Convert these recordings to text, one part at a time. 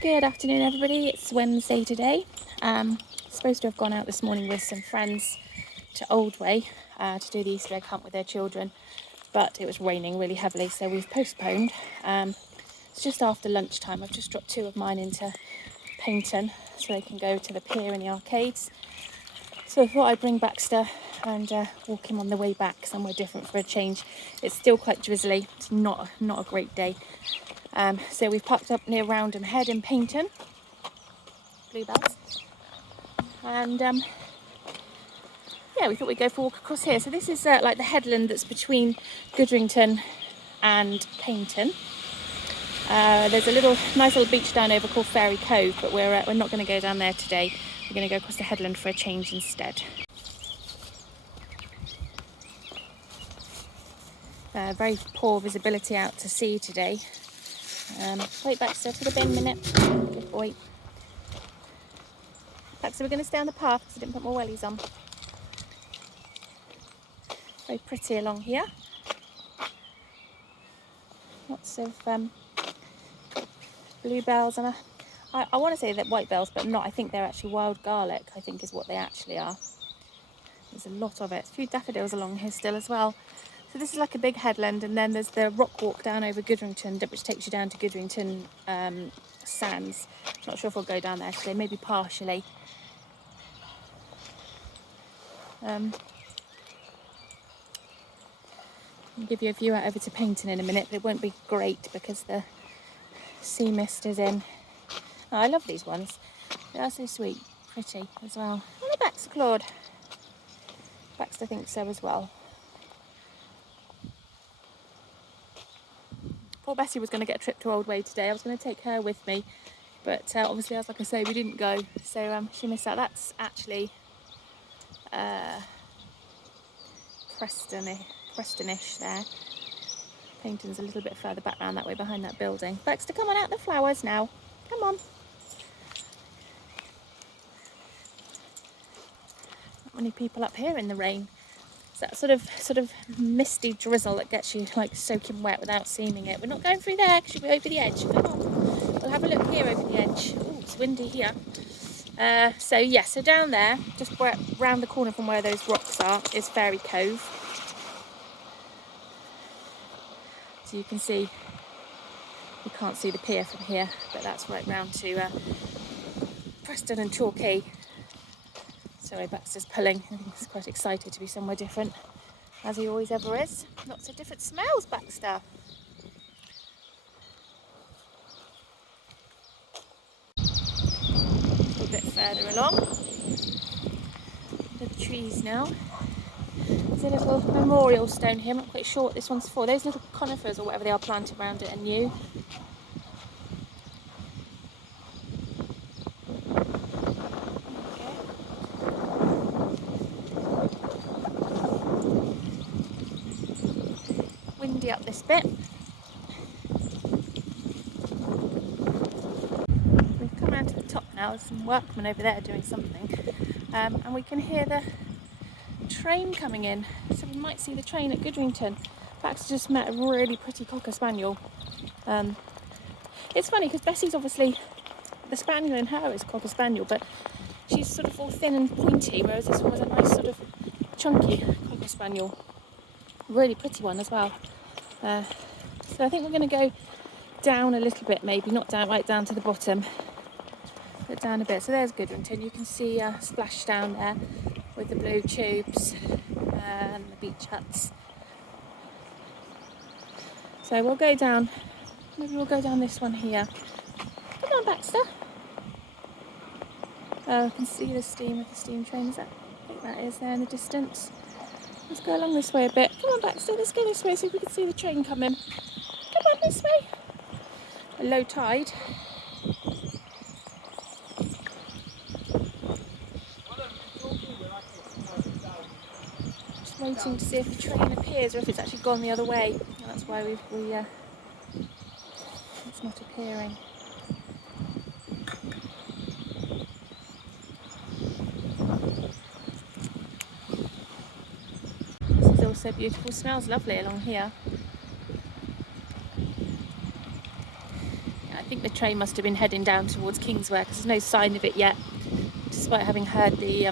Good afternoon, everybody. It's Wednesday today. Supposed to have gone out this morning with some friends to Oldway to do the Easter egg hunt with their children, but it was raining really heavily, so we've postponed. It's just after lunchtime. I've just dropped two of mine into Paynton so they can go to the pier in the arcades. So I thought I'd bring Baxter and walk him on the way back somewhere different for a change. It's still quite drizzly. It's not a great day. So we've parked up near Roundham Head in Paynton, Bluebells, and yeah, we thought we'd go for a walk across here. So this is like the headland that's between Goodrington and Paynton. There's a nice little beach down over called Fairy Cove, but we're not going to go down there today. We're going to go across the headland for a change instead. Very poor visibility out to sea today. Wait, Baxter, to the bin a minute. Good boy. Baxter, we're going to stay on the path because I didn't put my wellies on. Very pretty along here. Lots of bluebells, and I want to say that white bells, but not. I think they're actually wild garlic, I think is what they actually are. There's a lot of it. A few daffodils along here still as well. So this is like a big headland, and then there's the rock walk down over Goodrington, which takes you down to Goodrington Sands. Not sure if we'll go down there today, maybe partially. I'll give you a view out over to Paynton in a minute, but it won't be great because the sea mist is in. Oh, I love these ones. They are so sweet, pretty as well. Oh, the Baxter Claude. Baxter thinks so as well. Poor Bessie was going to get a trip to Oldway today. I was going to take her with me, but obviously, as like I say, we didn't go, so she missed out. That's actually Prestonish there. Paynton's a little bit further back round that way behind that building. Baxter, come on out the flowers now. Come on. Not many people up here in the rain. That sort of misty drizzle that gets you like soaking wet without seeming it. We're not going through there because you'll be over the edge. Come on, we'll have a look here over the edge. Oh, it's windy here. So down there, just round the corner from where those rocks are, is Fairy Cove. So you can see, you can't see the pier from here, but that's right round to Preston and Torquay. Sorry, Baxter's pulling. I think he's quite excited to be somewhere different, as he always ever is. Lots of different smells, Baxter. A little bit further along. Under the trees now. There's a little memorial stone here. I'm not quite sure what this one's for. Those little conifers or whatever they are planted around it are new. Windy up this bit. We've come around to the top now. There's some workmen over there doing something, and we can hear the train coming in, so we might see the train at Goodrington. Baxter just met a really pretty cocker spaniel. It's funny because Bessie's obviously, the spaniel in her is cocker spaniel, but she's sort of all thin and pointy, whereas this one was a nice sort of chunky cocker spaniel. Really pretty one as well. So I think we're going to go down a little bit, maybe not down right down to the bottom, but down a bit. So there's Goodrington. You can see Splash down there with the blue tubes and the beach huts. So we'll go down. Maybe we'll go down this one here. Come on, Baxter. Oh, I can see the steam of the steam train. I think that is there in the distance. Let's go along this way a bit. Come on, Baxter, let's go this way so we can see the train coming. Come on, this way. A low tide. Just waiting to see if the train appears or if it's actually gone the other way. That's why it's not appearing. So beautiful, smells lovely along here. I think the train must have been heading down towards Kingsware because there's no sign of it yet, despite having heard the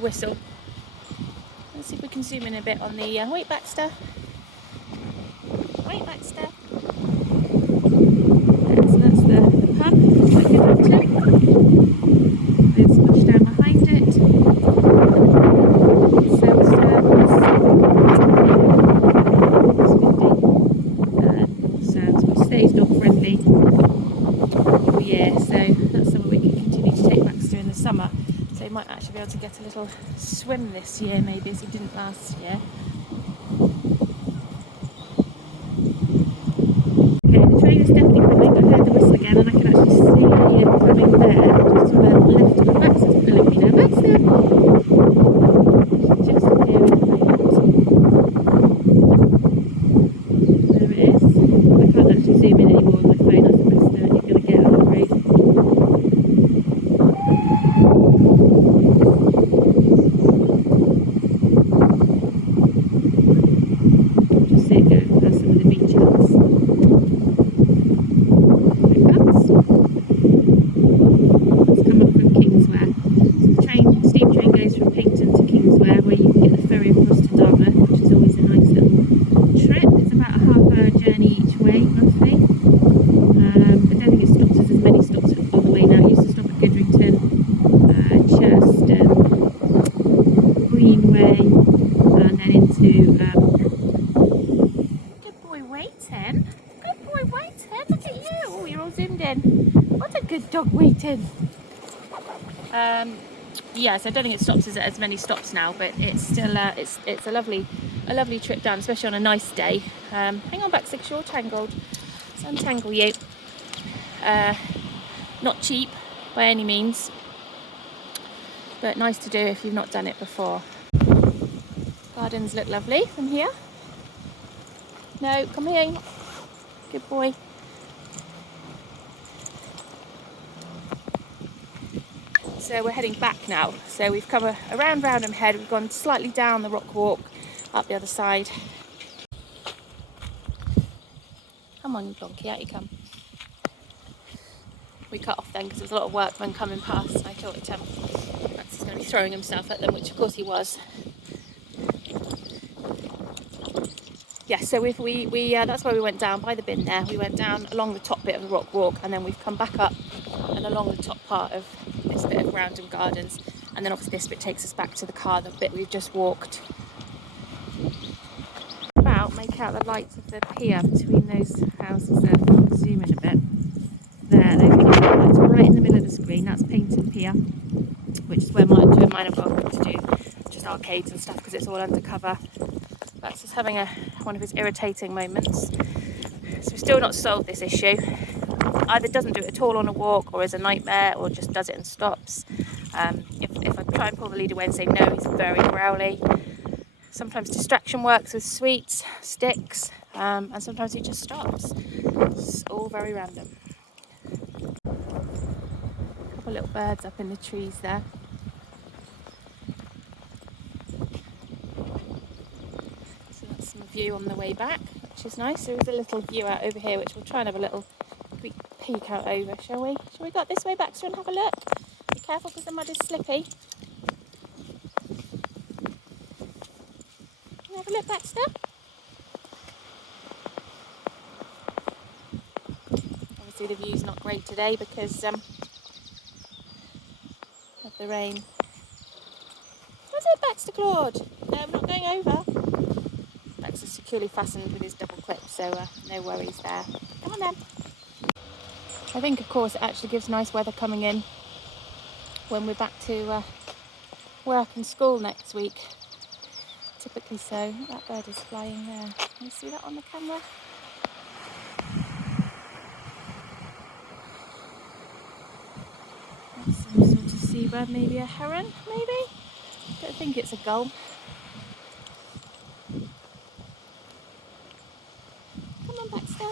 whistle. Let's see if we can zoom in a bit on the wait, Baxter. Wait, Baxter. So that's the pub. Quite good up to. There's push down behind it. Self-service. Sounds, which stays dog friendly all year, so that's something we can continue to take Baxter in the summer. So he might actually be able to get a little swim this year, maybe, as he didn't last year. Okay, the train is definitely coming. I heard the whistle again, and I can actually see it coming there, just to the left of the Baxter's pulling me now. Baxter! Just appeared in the light. There it is. I can't actually zoom in anymore on my phone, that's the best you're going to get, I'm afraid. Just see it go past some of the beach huts. There it comes. It's come up from Kingsware. So the steam train goes from Paignton to Kingsware, where you can get the ferry across to Dartmouth, which is always a nice little trip. It's about a half-hour journey each way, roughly. I don't think it stops as many stops on the way now. It used to stop at Goodrington, Churston, Greenway, and then into good boy waiting. Good boy waiting. Look at you. Oh, you're all zoomed in. What a good dog waiting. Yeah, so I don't think it stops as many stops now, but it's still it's a lovely trip down, especially on a nice day. Hang on, Baxter, you're tangled. Let's untangle you. Not cheap by any means, but nice to do if you've not done it before. Gardens look lovely from here. No, come here. Good boy. So we're heading back now. So we've come around Roundham Head. We've gone slightly down the rock walk, up the other side. Come on, you donkey, out you come. We cut off then because there was a lot of workmen coming past, and I thought Max is going to be throwing himself at them, which of course he was. Yeah, so we that's where we went down by the bin there. We went down along the top bit of the rock walk, and then we've come back up and along the top part of this bit of Roundham Gardens, and then obviously this bit takes us back to the car, the bit we've just walked. Make out the lights of the pier between those houses there. I'll zoom in a bit. There, those lights right in the middle of the screen. That's Paignton Pier, which is where mine have gone to do just arcades and stuff because it's all undercover. That's just having one of his irritating moments. So we've still not solved this issue. Either doesn't do it at all on a walk, or is a nightmare, or just does it and stops. If I try and pull the lead away and say no, he's very growly. Sometimes distraction works with sweets, sticks, and sometimes he just stops. It's all very random. A couple little birds up in the trees there. So that's some view on the way back, which is nice. There is a little view out over here, which we'll try and have a little quick peek out over, shall we? Shall we go up this way, Baxter, and have a look? Be careful because the mud is slippy. Have a look, Baxter. Obviously the view's not great today because of the rain. Where's it, Baxter Claude? No, I'm not going over. Baxter's securely fastened with his double clip, so no worries there. Come on then. I think, of course, it actually gives nice weather coming in when we're back to work and school next week. Typically so. That bird is flying there. Can you see that on the camera? That's some sort of seabird, maybe a heron, maybe? Don't think it's a gull. Come on, Baxter.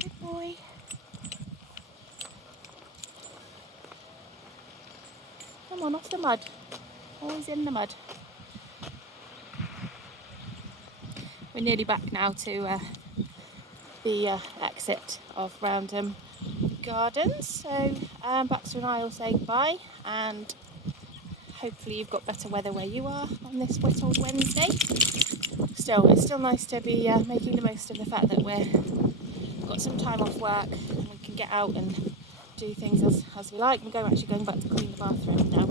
Good boy. Come on, off the mud. Always in the mud. we're nearly back now to the exit of Roundham Gardens. So Baxter and I will say goodbye, and hopefully you've got better weather where you are on this wet old Wednesday. Still, it's still nice to be making the most of the fact that we've got some time off work and we can get out and do things as we like. We're actually going back to clean the bathroom now,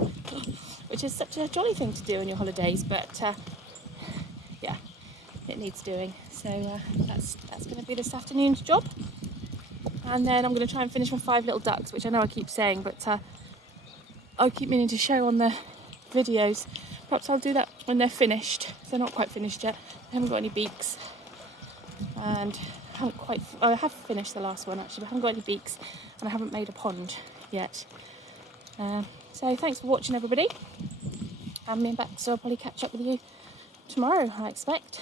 which is such a jolly thing to do on your holidays, but yeah, it needs doing. So that's going to be this afternoon's job. And then I'm going to try and finish my 5 little ducks, which I know I keep saying, but I keep meaning to show on the videos. Perhaps I'll do that when they're finished. They're not quite finished yet. They haven't got any beaks, and I have finished the last one actually, but I haven't got any beaks, and I haven't made a pond yet. So thanks for watching, everybody. And me and Baxter will probably catch up with you tomorrow, I expect.